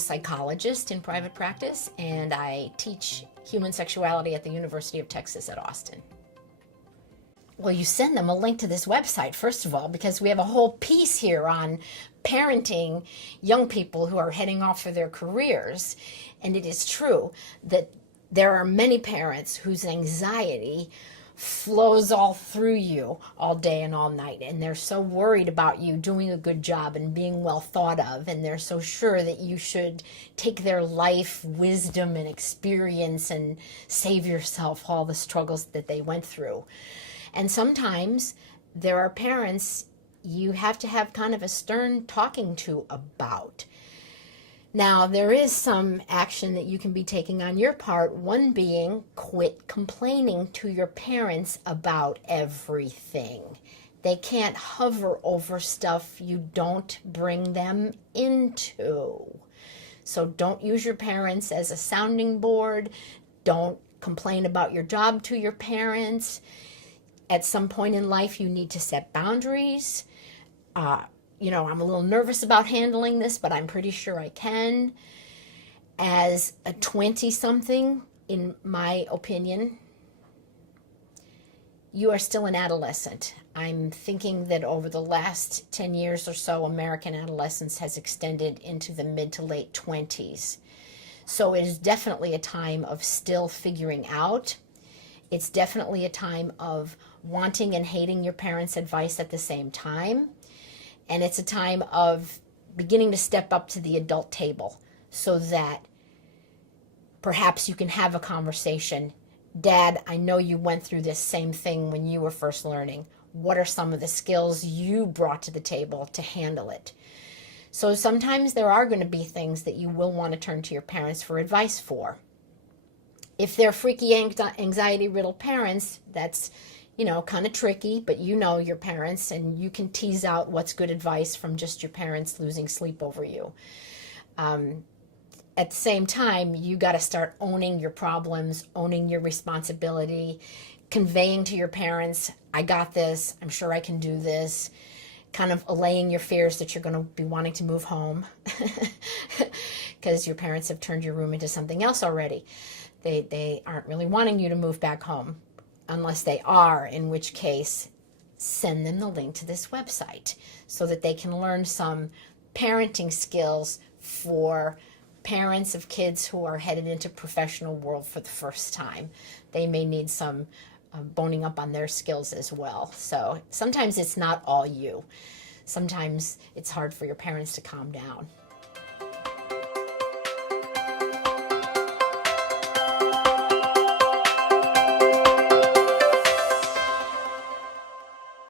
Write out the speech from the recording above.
psychologist in private practice, and I teach human sexuality at the University of Texas at Austin. Well, you send them a link to this website, first of all, because we have a whole piece here on parenting young people who are heading off for their careers. And it is true that there are many parents whose anxiety flows all through you all day and all night, and they're so worried about you doing a good job and being well thought of, and they're so sure that you should take their life wisdom and experience and save yourself all the struggles that they went through. And sometimes there are parents you have to have kind of a stern talking to about. Now, there is some action that you can be taking on your part, one being quit complaining to your parents about everything. They can't hover over stuff you don't bring them into. So don't use your parents as a sounding board. Don't complain about your job to your parents. At some point in life, you need to set boundaries. I'm a little nervous about handling this, but I'm pretty sure I can. As a 20-something, in my opinion, you are still an adolescent. I'm thinking that over the last 10 years or so, American adolescence has extended into the mid to late 20s. So it is definitely a time of still figuring out. It's definitely a time of wanting and hating your parents' advice at the same time. And it's a time of beginning to step up to the adult table so that perhaps you can have a conversation. Dad, I know you went through this same thing when you were first learning. What are some of the skills you brought to the table to handle it? So sometimes there are going to be things that you will want to turn to your parents for advice for. If they're freaky, anxiety-riddled parents, that's kind of tricky, but you know your parents, and you can tease out what's good advice from just your parents losing sleep over you. At the same time, you got to start owning your problems, owning your responsibility, conveying to your parents, I got this, I'm sure I can do this, kind of allaying your fears that you're going to be wanting to move home because your parents have turned your room into something else already. They aren't really wanting you to move back home. Unless they are, in which case, send them the link to this website so that they can learn some parenting skills for parents of kids who are headed into professional world for the first time. They may need some boning up on their skills as well. So sometimes it's not all you. Sometimes it's hard for your parents to calm down.